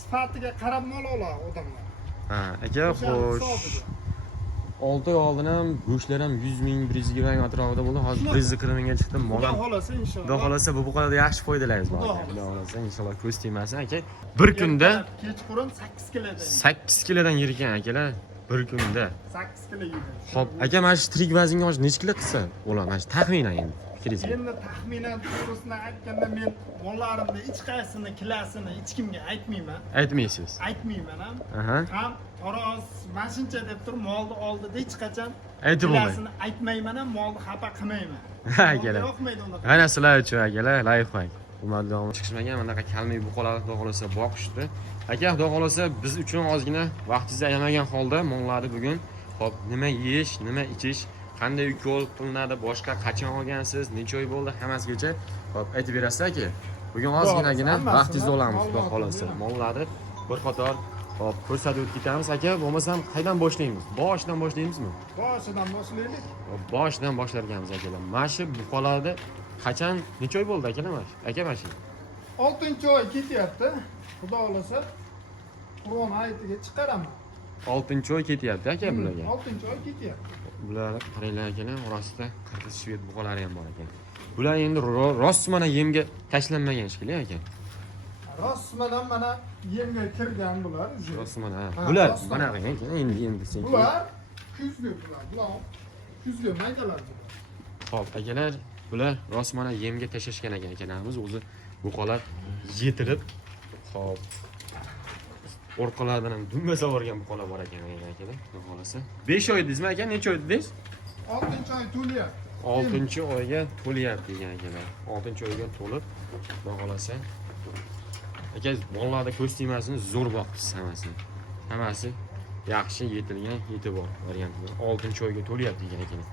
Sifatiga qarab mol oladi odamlar. Ha, aka, xo'sh. 6 oy oldin ham go'shtlar ham 100 ming, 120 ming atrofida bo'ldi. Hozir 140 mingga chiqdi. Mol ham Xudo xolasa inshaalloh. Xudo xolasa bu qadar yaxshi foydalaymiz bor. Xudo xolasa inshaalloh ko'z tegmasin aka. Bir kunda kechqurun 8 kilodan. 8 kilodan yirgan akalar bir kunda. 8 kilo yeydi. Xo'p, aka mana shu tirik vaznga hozir necha kilo qilsa bo'ladi? Mana shu taxminan endi fikringiz. Endi taxminan to'g'risini aytganda men mollarimni hech qaysini kilosini hech kimga aytmayman. Aytmaysiz. Aytmayman ham. Aha. Ham xoros mashincha deb turib molni oldida hech qachon Aytib bo'lmaydi. kilosini aytmayman ham, molni xafa qilmayman. Akalar. Yo'qmaydi unaqa. Mana sizlar uchun akalar lifehack. Hurmatli omi chiqishmagan bunaqa kalmay buqalar xudo xolasa boqishdi. Aka, xudo xolasa biz uchun ozgina vaqtingizni ayamagan holda mollarni bugun hop nima yeyish, nima ichish, qanday ukol qilinadi, boshqa qachon olgansiz, necha oy bo'ldi, hammasigacha hop aytib berasiz aka. Bugun ozginagina vaqtingizni olamiz xudo xolasa. Mollarni bir qator hop ko'rsatib ketamiz aka. Bo'lmasam qaydan boshlaymiz? Boshidan boshlaymizmi? Boshidan boshlaylik. Boshidan boshlar ekanmiz akalar. Mana shu buqalarni qachon necha oy bo'ldi akalar mana shu? Aka mana shu. 6-oy ketyapti. Xudo xolasa Qur'on oyatiga chiqaraman. 6-oy ketyapti aka bularga. 6-oy ketyapti. Bular qaranglar akalar, orasida qirg'iz shved buqalari ham bor ekan. Bular endi rost mana yemga tashlanmagan shekilli aka. Rostmadan mana yemga kirgan bular. Rost mana. Bular bunaqa ekan endi sen. Bular kuzgi bular. Bular kuzgi maydalar. Xo'p, akalar, bular rost mana yemga tashlashgan ekan akalarimiz o'zi buqalar yetilib, xo'p. Orqalaridan ham dumba savorgan buqalar bor ekan akalar. Xudo xolasa. 5 oy dedingizmi aka? Necha oy dedingiz? 6-oy to'lyapti. 6-oyga to'lyapti degan akalar. 6-oyga to'lib, xudo xolasa. Aka, bolalarda ko'z tegmasini zo'r boqdi hammasini. Hammasi yaxshi yetilgan, yetib bor variantlar. 6-oyga to'lyapti degan akalar.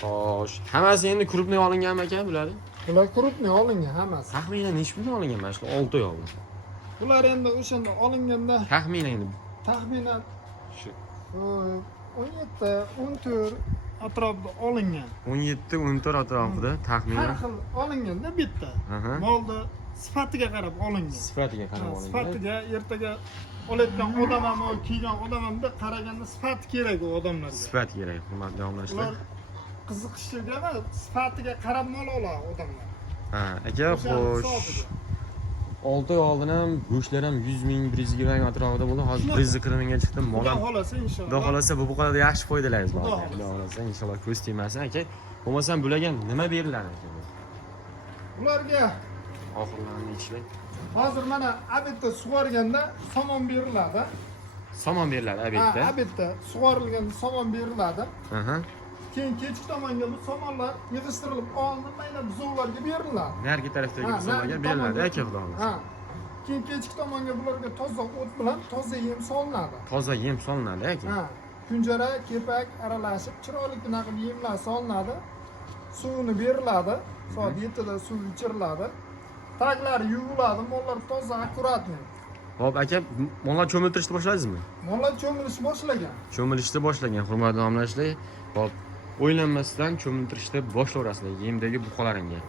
Xo'sh, hammasi endi krupniy olinganmi aka bularni? Bular krupniy olingan hammasi. Taxminan necha pulga olingan mana shu 6 oy oldin? Bular endi o'shanda olinganda Taxminan endi taxminan shu 17-14 atrofida olingan. 17-14 atrofida Har taxminan. xil olinganda bitta. Aha. Molni sifatiga qarab olingan. Sifatiga qarab olingan. Sifatiga ertaga olayotgan odam ham, kiygan odam ham qaraganda sifat kerak u odamlarga. Sifat kerak, hurmatli obunachilar. Ular qiziqishiga va sifatiga qarab mol oladi odamlar. Ha, aka, xo'sh. 6 oy oldin ham go'shtlar ham 100 ming, 120 ming atrofida bo'ldi. Hozir 140 mingga chiqdi. Mol ham Xudo xolasa inshaalloh. Xudo xolasa bu qadar yaxshi foydalaymiz bor. Xudo Xudo xolasa inshaalloh ko'z tegmasin aka. Bo'lmasam bularga nima beriladi aka? Ularga Oxirlarini ichlang. hozir mana abitda sug'organda somon beriladi. Somon beriladi abitda. Ha, abitda sug'orilganda somon beriladi. Aha. Keyin kechki tomonga bu somonlar yig'ishtirilib olinib, mayli buzovlarga beriladi. Narigi tarafdagi buzovlarga beriladi aka xudo xolasa. Ha. Keyin kechki tomonga bularga toza o't bilan toza yem solinadi. Toza yem solinadi aka. Ha. Kunjara, kepak aralashib chiroyli bunaqa yemlar solinadi. Suvini beriladi. Soat 7 da suv ichiriladi. Taglari yuviladi, mollar toza, akkuratni. Xo'p aka, mollar cho'miltirishni boshladingizmi? Mollar cho'milish boshlagan. Cho'milishni boshlagan, hurmatli obunachilar. Xo'p, o'ylanmasdan cho'miltirishni boshlayverasizlar yemdagi buqalaringga.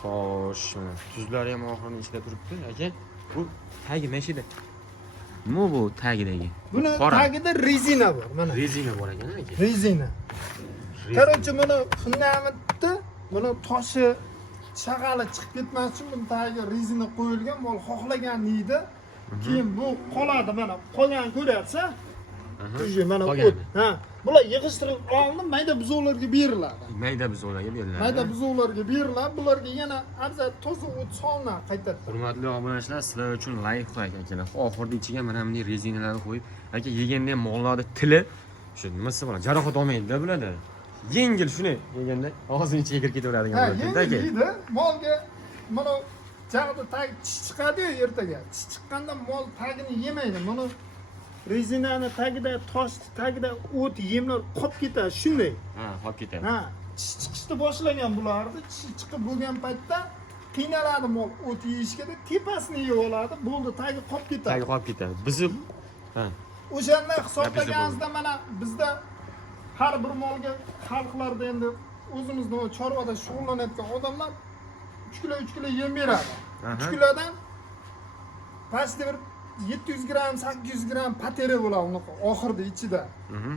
Xo'sh, mana tuzlari ham oxirining ichida turibdi aka. Bu tagi mashida. Nima bu tagidagi? Buni tagida rezina bor, mana. Rezina bor ekan aka. Rezina. Qarochi mana fundamentda buni toshi shag'ali chiqib ketmas uchun buni tagiga rezina qo'yilgan, mol xohlagan yeydi. Keyin bu qoladi mana. Qolgan ko'ryapsiz? Tujga mana o't. Ha. Bular yig'ishtirilib olinib, mayda buzovlarga beriladi. Mayda buzovlarga beriladi. Mayda buzovlarga beriladi. Bularga yana afzal toza o't solinadi qaytadan. Hurmatli obunachilar, sizlar uchun lifehack akalar. Oxirida ichiga mana bunday rezinalarni qo'yib, aka yeganda ham mollarni tili shu nimasi bilan jarohat olmaydi-da bularda. Yengil shuni yeganda og'zining ichiga kirib ketaveradigan bo'ladi aka. Yengil molga mana jag'da tag tish chiqadi-yu ertaga. Tish chiqqanda mol tagini yemaydi. Buni rezinani tagida, tosh tagida o't yemlar qolib ketadi shunday. Ha, qolib ketadi. Ha, tish chiqishni boshlagan bularni. Tish chiqib bo'lgan paytda qiynaladi mol o't yeyishga, tepasini yeb oladi. Bo'ldi, tagi qolib ketadi. Tagi qolib ketadi. Bizib ha. O'shanda hisoblaganingizda mana bizda har bir molga xalqlarda endi o'zimizda chorvada shug'ullanayotgan odamlar 3 kilo yem beradi. 3 kilodan pastda bir 700 gram, 800 gram pateri bo'ladi unaqa oxirida ichida.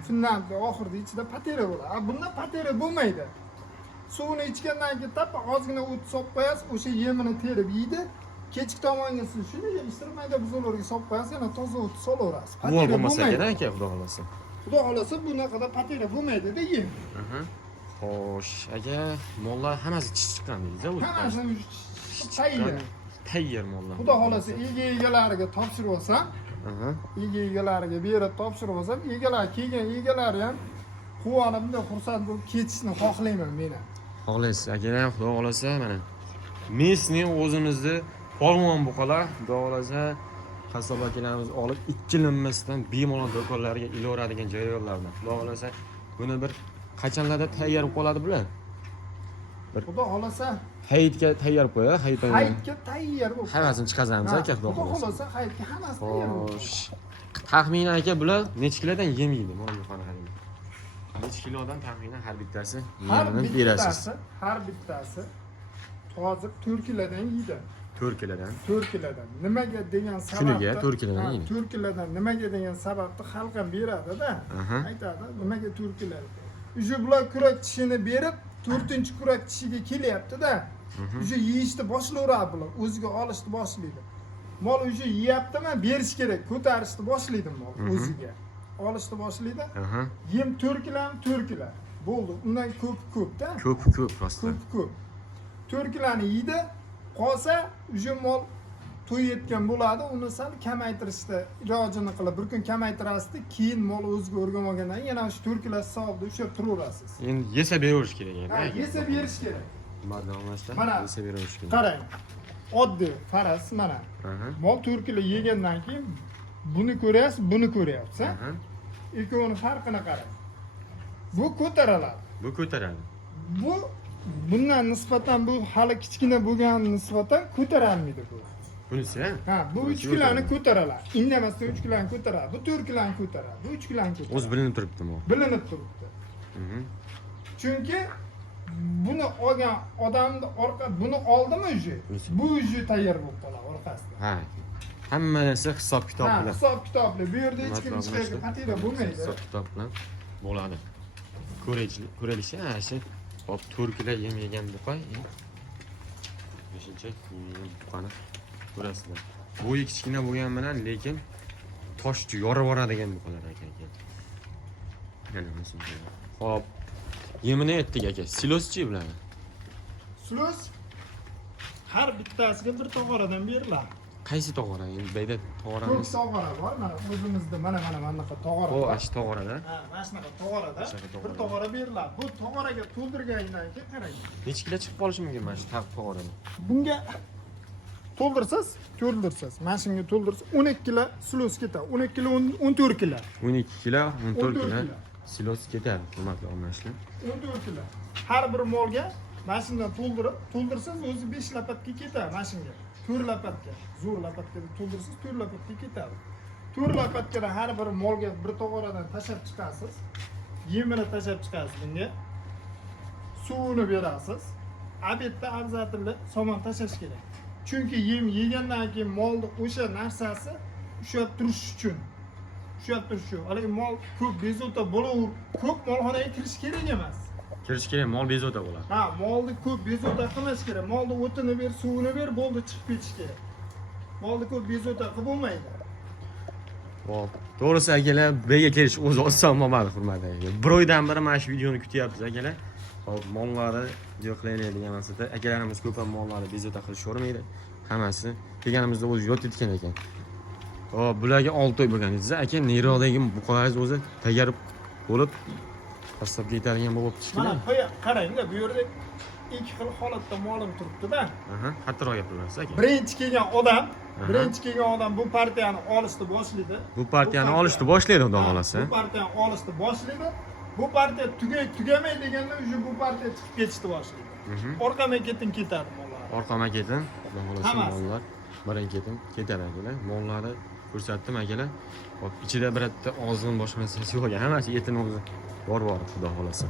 Fundantda oxirida ichida pateri bo'ladi. Bunda pateri bo'lmaydi. Suvini ichgandan keyin tappa ozgina o't solib qo'yasiz, o'sha yemini terib yeydi. Kechki tomonga siz shuni yig'ishtirib mayda buzoqlarga solib qo'yasiz, yana toza o't solaverasiz. Mo'l bo'lmasa kerak aka, xudo xolasa. Xudo xolasa bunaqada pateri bo'lmaydi-da yem. Xo'sh, aka, mollar hammasi chiqqan deysiz-a o'zi. Hammasi tayyor. Tayyor mollar. Xudo xolasa egalariga topshirib olsam, egalariga berib topshirib olsam, kelgan egalari ham quvonib, bunday xursand bo'lib ketishni xohlayman men ham. Xohlaysiz aka, xudo xolasa mana. Mesning o'zimizni polvon buqalar, xudo xolasa qassob akalarimiz olib ikkilanmasdan bemalol do'konlarga ilaveradigan jarayonlardan. Xudo xolasa buni bir qachonlarda tayyor qoladi bular? Xudo xolasa Hayitga tayyor qo'ya, hayitga tayyor bo'lib. hammasini chiqazamiz aka, xudo Xudo xolasa. xolasa hayitga hammasi tayyor bo'lib. Xo'sh. Taxminan aka bular necha kilodan yem yeydi? Mana bu qanaqa deydi. Necha kilodan taxminan har bittasi yemini berasiz? Har bittasi hozir 4 kilodan yeydi. 4 kilodan. 4 kilodan. Nimaga degan sababni Kuniga 4 kilodan yeydi. 4 kilodan nimaga degan sababni xalq ham beradi-da. Aytadi, nimaga 4 kilo? Uje bular kurak tishini berib, 4-kurak tishiga kelyapti-da. Uje yeyishni boshlayveradi bular, o'ziga olishni boshlaydi. Mol uje yeyaptimi, berish kerak, ko'tarishni boshlaydi mol o'ziga. Olishni boshlaydi. Yem 4 kilo, 4 kilo. Bo'ldi. Undan ko'p-da. Ko'p rostda. Ko'p. 4 kiloni yeydi. Qolsa uje mol to'yayotgan bo'ladi, uni sal kamaytirishda ilojini qilib bir kun kamaytirasiz, keyin mol o'ziga o'rganib olgandan keyin yana o'sha 4 kilo hisobida ushlab turaverasiz. Endi yesa beraverish kerak endi. Ha, yesa berish kerak. Madonlashda yesa beraverish kerak. Qarang. Oddiy faras mana. Mol 4 kilo yegandan keyin buni ko'ryapsiz, buni ko'ryapsiz, ha? Ikkovining farqini qarang. Bu ko'tariladi. Bu ko'taradi. Bu bundan nisbatan bu hali kichkina bo'lgan nisbatan ko'tarolmaydi bu. Bunisi, ha? Bu 3 kiloni ko'taradi. Indamasdan 3 kiloni ko'taradi. Bu 4 kiloni ko'taradi. Bu 3 kiloni ko'taradi. O'zi bilinib turibdimi? Bilinib turibdi. Chunki buni olgan odamni buni oldimi uje? Bu uje tayyor bo'lib qoladi orqasida. Ha. Hammasi hisob kitob bilan. Hisob kitobli. Bu yerda hech kim ishlaydi, patira bo'lmaydi. Hisob kitob bilan bo'ladi. Ko'rilishi, ha, shu hop 4 kilo yem yegan buqa. 5-chi buqani ko'rasizlar. Bo'yi kichkina bo'lgan bilan, lekin toshchi yorib yuboradigan buqalar aka. Mana shunday. Hop. Yemini aytdik aka. Siloschi bilan. Silos har bittasiga bir tog'oradan beriladi. Qaysi tog'ora? Endi bayda tog'oramiz. Ko'p tog'ora bor. Mana o'zimizda mana bunaqa tog'ora. O, ash tog'orada. Ha, mana shunaqa tog'orada bir tog'ora beriladi. Bu tog'oraga to'ldirgandan keyin qarang. Necha kilo chiqib qolishi mumkin mana shu tog'orada? Bunga to'ldirsiz, mana shunga to'ldirsiz 12 kilo silos ketadi. 12 kilo 14 kilo. 12 kilo, 14 kilo silos ketadi, hurmatli obunachilar. 14 kilo. Har bir molga mana shundan to'ldirsiz, o'zi 5 lapatga ketadi mana shunga. 4 lapatga, zo'r lapatga to'ldirsiz, 4 lapatga ketadi. 4 lapatga har bir molga bir tog'oradan tashab chiqasiz. Yemini tashab chiqasiz bunga. Suvini berasiz. Obedda obязательно somon tashlash kerak. Chunki yem yegandan keyin molni o'sha narsasi ushlab turish uchun. Hali mol ko'p bezovta bo'laver, ko'p molxonaga kirish kerak emas. Kirish kerak, mol bezovta bo'ladi. Ha, molni ko'p bezovta qilish kerak. Molni o'tini ber, suvini ber, bo'ldi chiqib ketish kerak. Molni ko'p bezovta qilib bo'lmaydi. Hop, to'g'risi akalar, bega kelish o'zi oson bo'lmadi, hurmatli aka. Bir oydan beri mana shu videoni kutyapmiz akalar. Hop, mollari video qilaylik degan maqsadda akalarimiz ko'p ham mollari bezovta qilishavermaydi. Hammasi kelganimizda o'zi yot etgan ekan. Hop, bularga 6 oy bo'lgan edi. Aka, neyrodagi buqalaringiz o'zi tayyor bo'lib qassobga yetadigan bo'lib chiqdi. Mana qarang-da, bu yerda ikki xil holatda molim turibdi-da. Qattiqroq gapirasiz aka. Birinchi kelgan odam bu partiyani olishni boshlaydi. Bu partiyani olishni boshlaydi, xudo xolasa. Bu partiyani olishni boshlaydi. Bu partiya tugamay deganda уже bu partiya chiqib ketishni boshlaydi. Orqama ketin ketadi mollar. Orqama ketin, xudo xolasa mollar birin-ketin ketadilar. Mollari ko'rsatdim akalar. Hop, ichida bitta ozg'in boshqa narsasi yo'q ekan. Hammasi etini o'zi bor, xudo xolasa.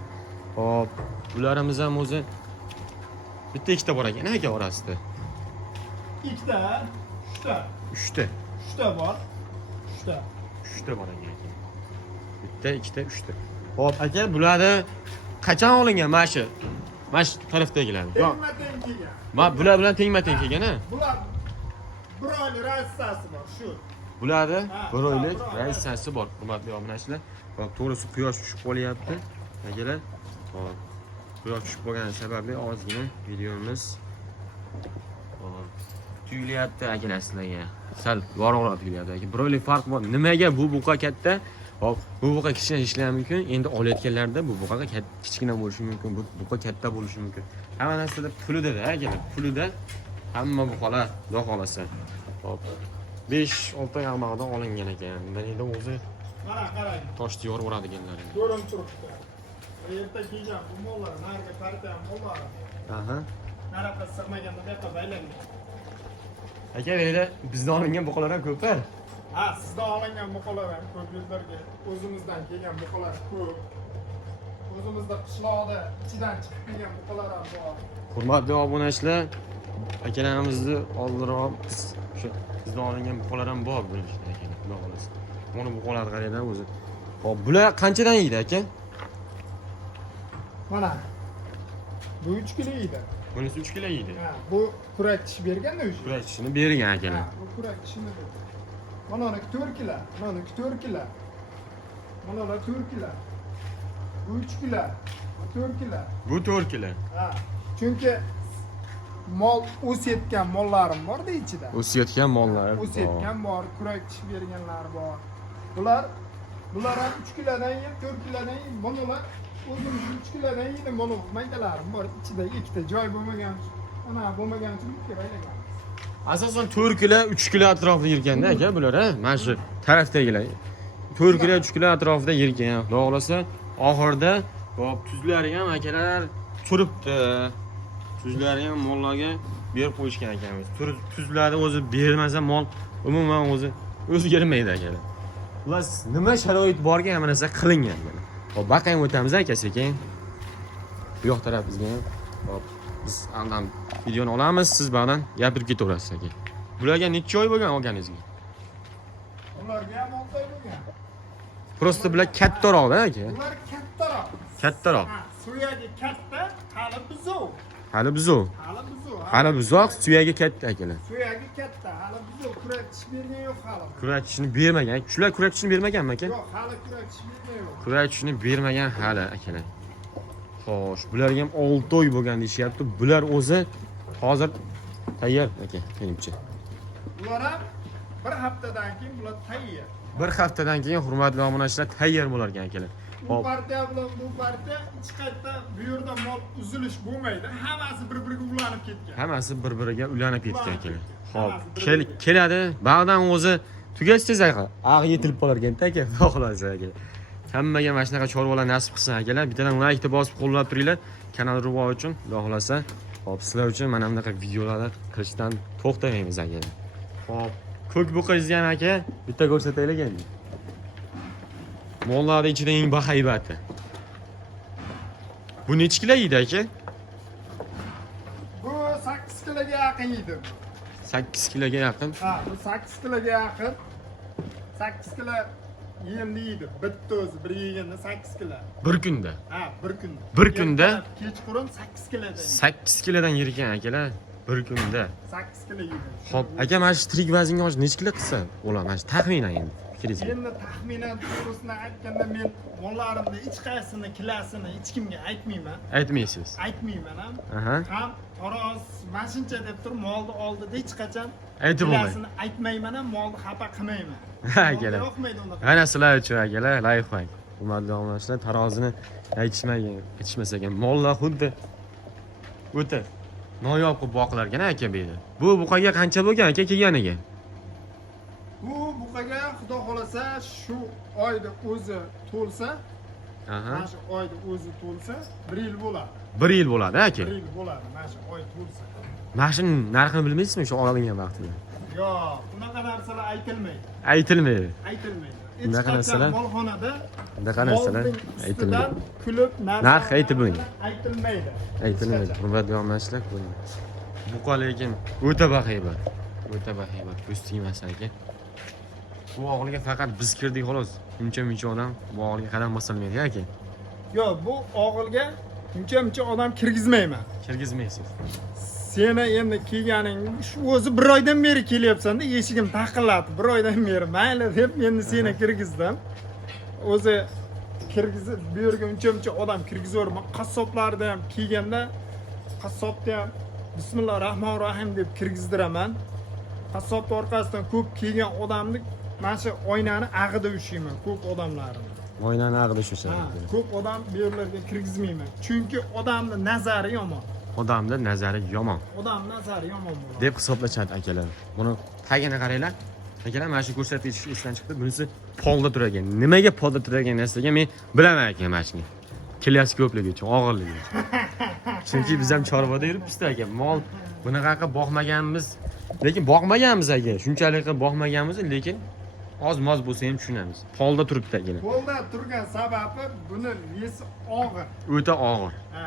Hop, ularimiz ham o'zi bitta ikkita bor ekan aka orasida. Ikkita, uchta. 3ta bor. 3ta. 3 ta bor ekan. Bitta, ikkita, 3 ta. Xo'p, aka, bularni qachon olingan mana shu? Mana shu tarafdagilar. Yo'q. Tengma-teng kelgan. Ma bular bilan tengma-teng kelgan-a? Bular bir oylik rassasi bor, shu. Bularni Ha, bir oylik bir oylik. raissasi bor, hurmatli obunachilar. Hop, to'g'risi quyosh tushib qolyapti. Akalar, hop. Quyosh tushib qolgani sababli ozgina videomiz hop tuyulyapti akalar sizlarga. Sal yorug'roq tuyulyapti aka. Bir oylik farq bor. Nimaga bu buqa katta? Hop, bu buqa kichkina ishlashi mumkin. Endi olayotganlarda bu buqaga kichkina bo'lishi mumkin, bu buqa katta bo'lishi mumkin. Hamma narsada pulida-da akalar. Pulida hamma buqalar, xudo xolasa. Hop. 5-6 yarmog'idan olingan ekan. Bundan endi o'zi Mana qarang. toshni yorib uradiganlar. Ko'rinib turibdi. Erta kelgan bu mollar nariga partiya mollar. Aha. Nariga sig'maganda bu yoqqa baylangan. Aka, deydi, bizdan olingan buqalar ham ko'p-a? Ha, sizdan olingan buqalar ham ko'p yillarga o'zimizdan kelgan buqalar ko'p. O'zimizda qishloqda ichidan chiqib kelgan buqalar ham bor. Hurmatli obunachilar, akalarimizni oldinroq o'sha bizdan olingan buqalar ham bor bo'lishdi akalar, xudo xolasa. Mana buqalar qaraydan o'zi. Hop, bular qanchadan yeydi aka? Mana. Bu 3 kilo yeydi. Bunisi 3 kilo yeydi. Ha, bu kurak tish berganda o'sha. Kurashini bergan Ha, akalar. bu kurak tishini berdi. Mana 4 kilo, mana 4 kilo. Mana 4 kilo. Bu 3 kilo, bu 4 kilo. Bu 4 kilo. Ha, chunki mol o'sayotgan mollarim bor-da ichida. O'sayotgan mollar. O'sayotgan bor, kurak tish berganlar bor. Bular ham 3 kilodan yeb, 4 kilodan yeb, bular o'zim 3 kilodan yeydi, mana maydalarim bor, ichida ikkita joy bo'lmagan. Ana bo'lmagan uchun keraklar. Asosan 4 kilo, 3 kilo atrofida yurganda aka bular, ha? Mana shu tarafdagilar. 4 kilo, 3 kilo atrofida yurgan. Xudo xolasa, oxirida hop tuzlari ham akalar turibdi. Tuzlari ham mollarga berib qo'yishgan ekanmiz. Tuzlarni o'zi bermasa mol umuman o'zi o'zgarmaydi akalar. Ular nima sharoit borga hamma narsa qilingan mana. Hop, baqayim o'tamiz aka sekin. Bu yoq taraf bizga ham. Hop, biz andan videoni olamiz, siz bilan gapirib ketaverasiz aka. Bularga necha oy bo'lgan olganingizga? Ularga ham 6 oy bo'lgan. Prosta bular kattaroq-da aka. Ular kattaroq. Kattaroq. Ha, suyagi katta, hali buzov. Hali buzoq. Hali buzov. Hali buzoq, suyagi katta akalar. Suyagi katta, hali buzov. Kurak tish bergan yo'q hali. Kurak tishini bermagan. Shular kurak tishini bermaganmi aka? Yo'q, hali kurak tish bergan yo'q. Kurak tishini bermagan hali akalar. Xo'sh, bularga ham 6 oy bo'lgan deyishyapti. Bular o'zi hozir tayyor aka, menimcha. Bular ham bir haftadan keyin bular tayyor. Bir haftadan keyin hurmatli obunachilar tayyor bo'lar ekan akalar. Bu partiya bilan bu partiya hech qayerda bu yerda mol uzilish bo'lmaydi. Hammasi bir-biriga ulanib ketgan. Hammasi bir-biriga ulanib ketgan akalar. Xo'p, Hammasi keladi. Ba'dan o'zi tugashsiz aka. Ag'i yetilib qolar ekan-da aka, xudo xolasa aka. Hammaga mana shunaqa chorvalar nasib qilsin akalar. Bittadan like bosib qo'llab turinglar. Kanal rivoji uchun, xudo xolasa. Hop, sizlar uchun mana bunaqa videolarni qilishdan to'xtamaymiz akalar. Hop, ko'k buqangizni ham aka, bitta ko'rsataylik endi. Mollarning ichida eng bahaybati. Bu necha kilo yeydi aka? Bu 8 kiloga yaqin yeydi. 8 kiloga yaqin. Ha, bu 8 kiloga yaqin. 8 kilo yem yeydi. Bitta o'zi bir yeganda 8 kilo. Bir kunda. Ha, bir kunda. Bir kunda? Kechqurun 8 kilodan. 8 kilodan yergan akalar bir kunda. 8 kilo yeydi. Xo'p, aka mana shu tirik vaznga hozir necha kilo qilsa bo'ladi? Mana shu taxminan endi fikringizga. Endi taxminan to'g'risini aytganda men mollarimni hech qaysini kilasini hech kimga aytmayman. Aytmaysiz. Aytmayman ham. Aha. Ham taroz mashincha deb turib molni oldida hech qachon Aytib bo'lmaydi. kilasini aytmayman ham, molni xafa qilmayman. Akalar. Yo'qmaydi unaqa. Mana sizlar uchun akalar, lifehack. Hurmatli obunachilar, tarozini aytishmasa ekan. Mollar xuddi o'ta noyob qilib boqilar ekan aka bu yerda. Bu buqaga qancha bo'lgan aka kelganiga? Bu buqaga xudo xolasa shu oyda o'zi to'lsa, Aha. mana shu oyda o'zi to'lsa 1 yil bo'ladi. 1 yil bo'ladi aka. 1 yil bo'ladi, mana shu oy to'lsa. Mana shu narxini bilmaysizmi shu olingan vaqtida? Yo'q, bunaqa narsalar aytilmaydi. Aytilmaydi. Aytilmaydi. Bunaqa narsalar molxonada bunaqa narsalar aytilmaydi. kulib Narx aytilmaydi. Aytilmaydi. Aytilmaydi. Hurmatli obunachilar, buqa lekin o'ta bahaybat. O'ta bahaybat. Ko'z tegmas aka. Bu og'ilga faqat biz kirdik xolos. Uncha odam bu og'ilga qadam bosolmaydi aka. Yo'q, bu og'ilga uncha odam kirgizmayman. Kirgizmaysiz. Seni endi kelganing shu o'zi bir oydan beri kelyapsan-da, eshigim taqilladi. Bir oydan beri mayli deb endi seni kirgizdim. O'zi kirgizib, bu yerga uncha odam kirgizaverman. Qassoblarda ham kelganda qassobda ham Bismillahirrohmanirrohim deb kirgizdiraman. Qassob orqasidan ko'p kelgan odamni mana shu oynani ag'ida ushlayman, ko'p odamlarni. Oynani ag'ida shu Ha, ko'p odam bu yerlarga kirgizmayman. Chunki odamning nazari yomon. Odamda nazari yomon Odam nazari yomon bo'ladi. deb hisoblashadi akalar. Buni tagini qaranglar. Akalar mana shu ko'rsatish esdan chiqdi. Bunisi polda turar ekan. Nimaga polda turar ekan desaga men bilaman ekan mana shuni. Kilosi ko'pligi uchun, og'irligi uchun. Chunki biz ham chorvada yuribmiz-da aka. Mol bunaqa boqmaganmiz. Lekin boqmaganmiz aka. Shunchalik boqmaganmiz, lekin oz-moz bo'lsa ham tushunamiz. Polda turibdi aka. Polda turgan sababi buni vesi og'ir. O'ta og'ir. Ha.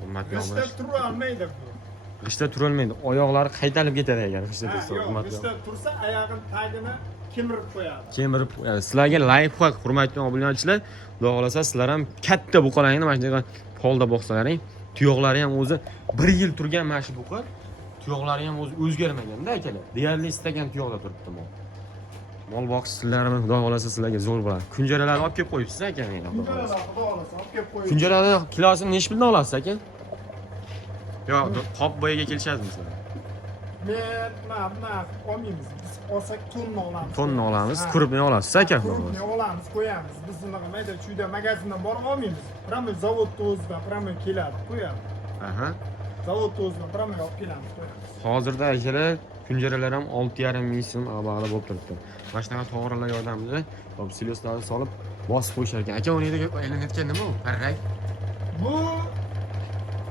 Hurmatli G'ishta obunachilar. tura olmaydi bu. G'ishta turolmaydi. Oyoqlari qaytalib ketadi ekan g'ishta Ha, tursa. yo'q, Hurmatli g'ishta tursa oyog'ini tagini kemirib qo'yadi. kemirib qo'yadi. Sizlarga layfhak hurmatli obunachilar. Xudo xolasa sizlar ham katta buqalarni mana shunaqa polda boqsalaring, tuyoqlari ham o'zi 1 yil turgan mana shu buqa. Tuyoqlari ham o'zi o'zgarmaganda akalar. Deyarli istagan tuyoqda turibdi mol. Mol boqsizlarmi? Xudo xolasa sizlarga zo'r bo'ladi. Kunjaralarni olib kelib qo'yibsiz aka meni. Kunjaralar xudo olasa olib kelib qo'ying. Kunjaralarni kilosini nechi puldan olasiz aka? Yo'q, qop bo'yiga kelishadimi sizlar? Men mana olmaymiz. Biz olsak tonna olamiz. Tonna olamiz, Ha. kurubni olasiz aka. Kurubni olamiz, qo'yamiz. Biz bunaqa mayda chuyda magazindan borib olmaymiz. Pramo zavodda o'zidan pramo keladi, qo'yadi. Aha. Zavodda o'zidan pramo olib kelamiz, qo'yamiz. Hozirda akalar kunjaralar ham 6,5 ming so'm abag'da bo'lib turibdi. Mana shunaqa to'g'rilar yordamida siloslarni solib bosib qo'yishar ekan. Aka uni yerga aylanayotgan nima u? Parrak. Bu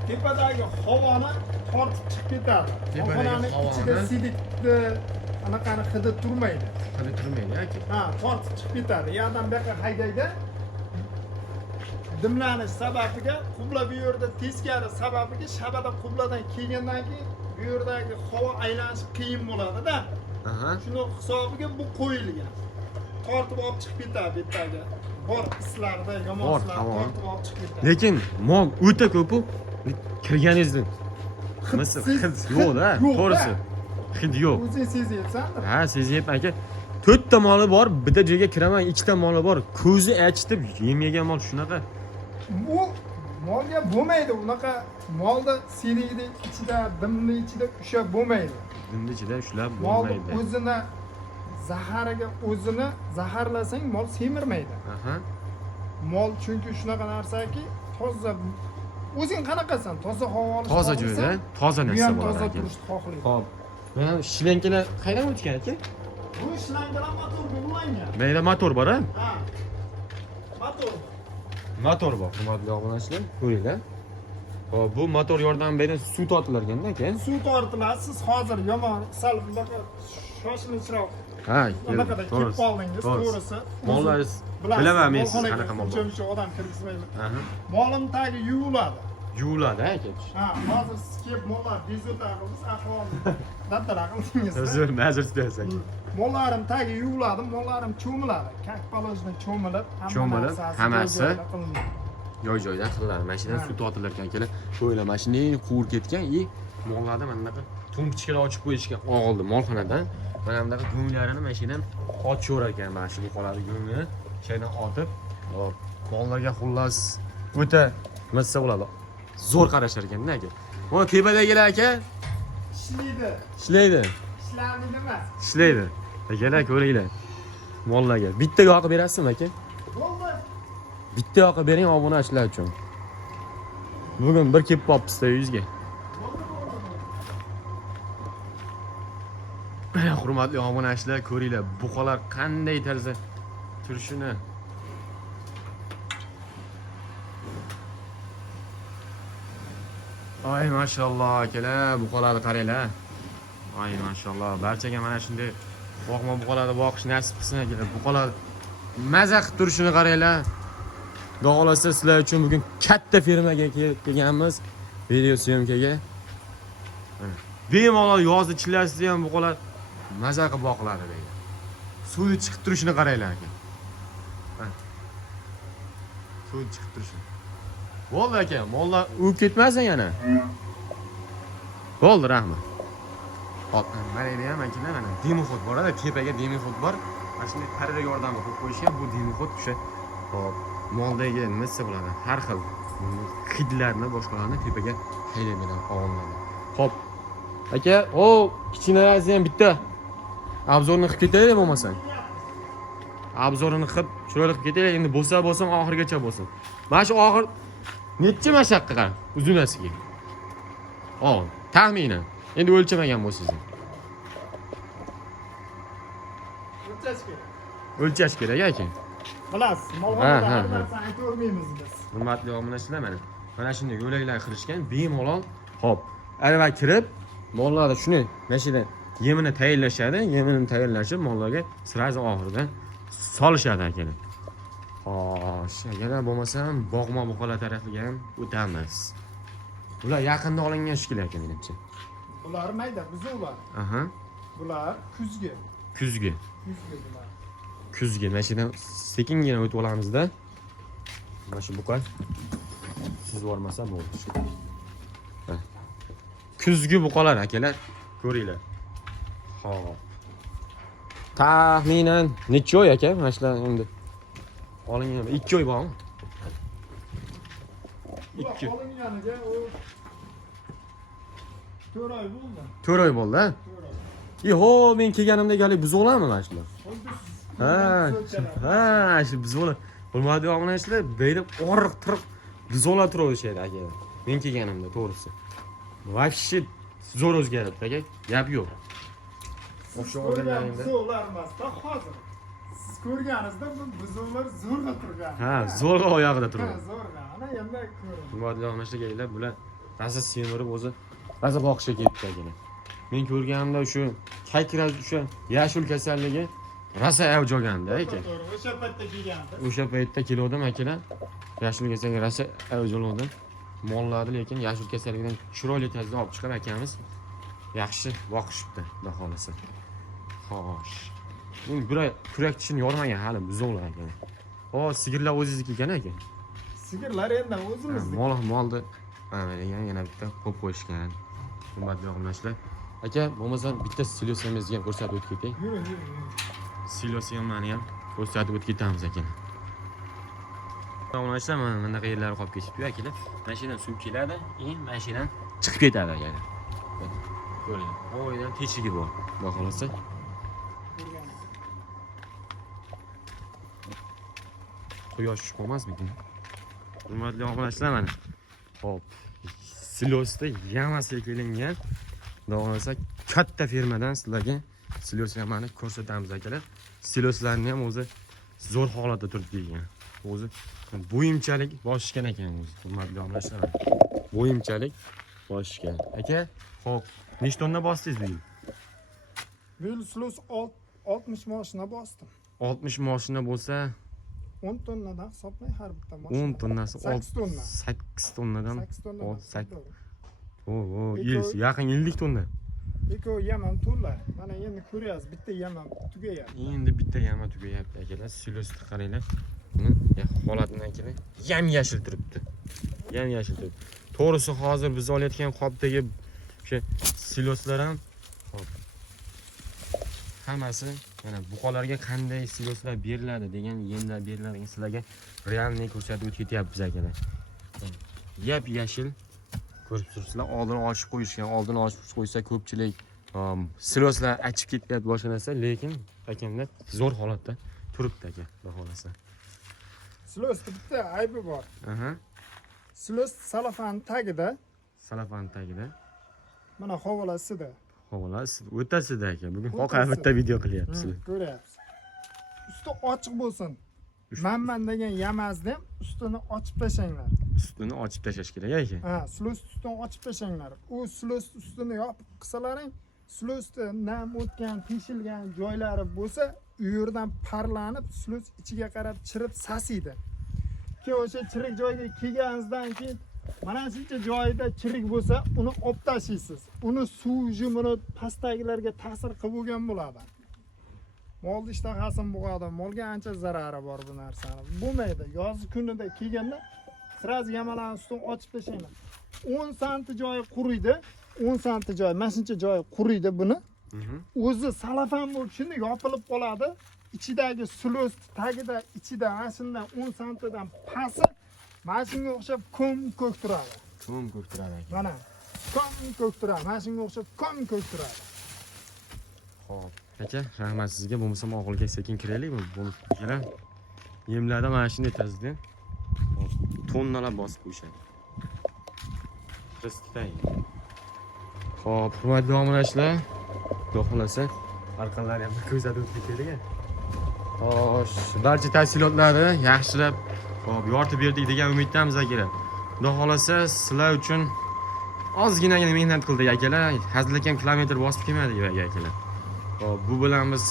tepadagi havoni tortib chiqib ketadi. Tepadagi Xonaning havoni- ichida sidikni anaqani hidi turmaydi. Qilib turmaydi aka. Ha, tortib chiqib ketadi. Yerdan bu yoqqa haydaydi. Dimlanish sababiga qubla bu yerda teskari sababiga shabada qubladan kelgandan keyin bu yerdagi havo aylanishi qiyin bo'ladi-da. Aha. Shuni hisobiga bu qo'yilgan. Tortib olib chiqib ketadi bu yerdagi. Bor islarda, yomon Bor, islar havo. tortib olib chiqib ketadi. Lekin mol o'ta ko'p-ku. Kirganingizdan Misl hid yo'q-da, Yo'q-da. to'g'risi. Hid yo'q. O'zing sezyapsan-da. Ha, sezyapman aka. 4 ta moli bor, bitta joyga kiraman, 2 ta moli bor. Ko'zi achitib yemagan mol shunaqa. Bu molga bo'lmaydi. Unaqa molda seriyni ichida, dimni ichida usha bo'lmaydi. Dimni ichida ushlab Molni bo'lmaydi. o'zini zahariga o'zini zaharlasang mol semirmaydi. Aha. Mol chunki shunaqa narsaki, toza o'zing qanaqasan? Toza havo olish. Toza joyda, toza Bu narsa ham bo'ladi toza aka. turishni xohlaydi. Xo'p. Mana shlenkalar qayerdan o'tgan aka? Bu ishlangan motorga ulangan. Mayda motor bor-a? Ha. Motor. Motor bor, hurmatli obunachilar. Ko'ringlar. Xo'p, bu motor yordam bilan suv tortilar ekanda aka. Suv tortiladi. Siz hozir yomon sal bunaqa shoshilinchroq Ha, bunaqada kelib qoldingiz, to'g'risi. Mollaringiz bilaman men siz qanaqa mol bor. Uncha odam kirgizmayman. Aha. Molim tagi yuviladi. Yuviladi aka. Ha, hozir siz kelib mollar bezovta qildingiz, ahvolni dattara qildingiz. Ma'zur tutasiz aka. Mollarim tagi yuviladi, mollarim cho'miladi. Kak palojdan cho'milib, Cho'milib, hammasi qilinadi. joy-joydan qilinadi. Mashinadan suv tortilar ekan akalar. Qo'ylar mashinaning quvur ketgan, mollarni mana bunaqa tumpichkalar ochib qo'yishgan og'ildi molxonadan. Mana bunaqa go'nglarini mashinadan ochaverar ekan, mana shu qoladi go'ngni. Shaydan otib, hop, mollarga xullas o'ta nima desa bo'ladi. Zo'r qarashar ekanda aka. Mana tepadagilar aka Ishlaydi. ishlaydi. Ishlaydi emas. Ishlaydi. Akalar ko'ringlar. Mollarga bitta yoqib berasizmi aka? Bo'ldi. Bitta yoqib bering obunachilar uchun. Bugun bir kelib qolibsiz-da 100 ga. Hurmatli obunachilar, ko'ringlar, buqalar qanday tarzda turishini. Ay mashalloh akalar, buqalarni qaranglar. Ay mashalloh, barchaga mana shunday boqma buqalarni boqish nasib qilsin akalar. Buqalar maza qilib turishini qaranglar. Xudo xolasa sizlar uchun bugun katta fermaga kelganmiz. Video syomkaga. Bemalol yozda chillasida ham buqalar maza qilib boqiladi degan. Suvni chiqib turishini qaranglar aka. Suvni chiqib turishini. Bo'ldi aka, mollar o'lib ketmasin yana. Bo'ldi, rahmat. Hop, mana bu ham akina mana demoxod bor-da, tepaga demoxod bor. Mana shunday parda yordamida qo'yib qo'yishgan bu demoxod o'sha hop, moldagi nima desa bo'ladi? Har xil hidlarni boshqalarni tepaga haydamaydi, og'inladi. Hop. Aka, o kichkinasi ham bitta obzorni qilib ketaylik bo'lmasa. Obzorini qilib, chiroyli qilib ketaylik. Endi bo'lsa oxirigacha bo'lsin. Mana shu oxir necha mashaqqa qarang, uzunasiga. Taxminan. Endi o'lchamagan bo'lsangiz. O'lchash kerak aka. Bilasiz, molxonada har narsani aytavermaymiz biz. Hurmatli obunachilar, mana shunday yo'laklar qilishgan, bemalol. Hop, arava kirib, mollarga shuni mashina yemini tayyorlashadi, yemini tayyorlashib mollarga sirazi oxirida solishadi akalar. Xo'sh, agar bo'lmasam bog'ma buqalar tarafiga ham o'tamiz. Ular yaqinda olingan shekilli aka menimcha. Bular mayda buzuvlar. Aha. Bular kuzgi. Kuzgi. Kuzgi bular. Kuzgi mashinadan sekingina o'tib olamizda. Mana shu buqa siz bormasa bo'ldi. Kuzgi buqalar akalar, ko'ringlar. Xo'p. Taxminan necha oy aka? Mana shular endi olingan 2 oy bormi? 2. Olinganiga u 4 oy bo'ldi. 4 oy bo'ldi. 4 oy. Ho, men kelganimda galik buzoqlarmi mana shular? Ha, shu buzoqlar. Hurmatli obunachilar, beylab oriq-tiriq buzoqlar turishadi aka. Men kelganimda to'g'risi. Вообще zo'r o'zgaribdi aka. Gap yo'q. O'sha o'rganlaringda. Buzoqlar emasda hozir. Siz ko'rganingizda bu buzoqlar zo'rg'a turgan. Ha, zo'rg'a oyog'ida turgan. Zo'rg'a. Ana endi ko'ring. Hurmatli obunachilar, kelinglar, bular raza semirib o'zi raza boqishga ketdi akalar. Men ko'rganimda o'sha kaykiraz o'sha yashil kasalligi rosa avj olganda aka. O'sha paytda kelganda. O'sha paytda kelgandim akalar. Yashil kasalligi rosa avj oldi. Mollarni lekin yashil kasalligidan chiroyli tarzda olib chiqib akamiz yaxshi boqishibdi, xudo xolasa. Xo'sh. Men kurak tishini yormagan hali buzoqlar aka. Sigirlar o'zingizniki ekan aka. Sigirlar endi o'zimizniki. Molni mana yana bitta qo'yib qo'yishgan. Hurmatli obunachilar. Aka, bo'lmasa bitta silosimizni ham ko'rsatib o'tib ketay. Yuring, yuring. Silosiyamlarni ham ko'rsatib o'tib ketamiz aka. Obunachilar, mana bunaqa yerlar qolib ketibdi akalar. Mashinadan suv keladi, mashinadan chiqib ketadi akalar. Ko'ring. O'ydan teshigi bor. Xudo xolasa. Quyosh chiqmasmikin? Hurmatli obunachilar, mana. Hop. Silosda yamasi kelingan. Xudo katta firmadan sizlarga siloslarni ko'rsatamiz akalar. Siloslarni ham o'zi zo'r holatda turibdi degan. O'zi bo'yimchalik bosishgan ekan o'zi. Hurmatli obunachilar. Bo'yimchalik bosishgan. Aka, xo'p, nechta tonna bosdingiz bu yil? Bu yil silos 60 mashina bosdim. 60 mashina bo'lsa 10 tonnadan hisoblang har bitta mashina. 10 tonnasi 8 tonna. 8 tonnadan 8 tonnadan. Yaqin 50 tonna. Eko yam to'la. Mana endi ko'ryapsiz, bitta yam tugayapti. Endi bitta yam tugayapti akalar. Silosni qaranglar. Buni holatini akalar yam yashil turibdi. Yam yashil turibdi. To'g'risi hozir biz olayotgan qopdagi o'sha siloslar ham hop. Hammasi mana buqalarga qanday siloslar beriladi degan yemlar beriladi sizlarga realni ko'rsatib o'tib ketyapmiz akalar. Yap yashil ko'rib turibsizlar, oldin ochib qo'yishgan, oldin ochib qo'ysa ko'pchilik siloslar achib ketyapti boshqa narsa, lekin akamlar zo'r holatda turibdi aka, xudo xolasa. Silosda bitta aybi bor. Silos salafan tagida. Salafan tagida. Mana havolasida. Havolasi o'tasida aka. Bugun xoqqa bitta video qilyapsiz. Ko'ryapsiz. Usti ochiq bo'lsin. Manman degan yamazni ham ustini ochib tashanglar. Ustini ochib tashlash kerak aka. Ha, silos ustini ochib tashanglar. U silos ustini yopib qilsalaring, silosda nam o'tgan, teshilgan joylari bo'lsa, u yerdan parlanib, silos ichiga qarab chirib sasiydi. Keyin o'sha chirik joyga kelganingizdan keyin mana shuncha joyida chirik bo'lsa, uni olib tashlaysiz. Uni suv yumini pastdagilarga ta'sir qilib bo'lgan bo'ladi. Molni ishtahasini bug'adi. Molga ancha zarari bor bu narsani. Bo'lmaydi. Yoz kunida kelganda sraz yamalarni ustini ochib tashlayman. 10 santi joyi quriydi. 10 santi joyi, mana shuncha joyi quriydi buni. O'zi salafan bo'lib shunda yopilib qoladi. Ichidagi sulost tagida ichida mana shundan 10 santidan pasi mana shunga o'xshab ko'k turadi. Ko'k turadi aka. Mana ko'k turadi. Mana shunga o'xshab ko'k turadi. Xo'p. Aka, rahmat sizga. Bo'lmasa og'ilga sekin kiraylikmi? Bo'lib kelar. Yemlarda mana shunday tarzda tonnalab bosib qo'yishadi. Xistay. Xo'p, hurmatli obunachilar, xudo xolasa orqalari ham ko'rsatib ketaylik. Xo'sh, barcha tafsilotlari yaxshilab xo'p yoritib berdik degan umiddamiz akalar. Xudo xolasa sizlar uchun ozgina mehnat qildik akalar. Hazilakam kilometr bosib kelmadik akalar. Xo'p, bu bilan biz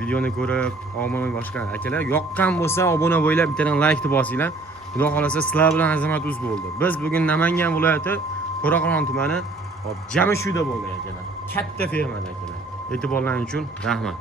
videoni ko'rib, omon boshqa akalar yoqqan bo'lsa obuna bo'lib bittadan like bosinglar. Xudo xolasa sizlar bilan azamat uz bo'ldi. Biz bugun Namangan viloyati To'raqo'rg'on tumani, hop, Jamishuvda bo'ldik akalar. Katta fermada akalar. E'tiborlaringiz uchun rahmat.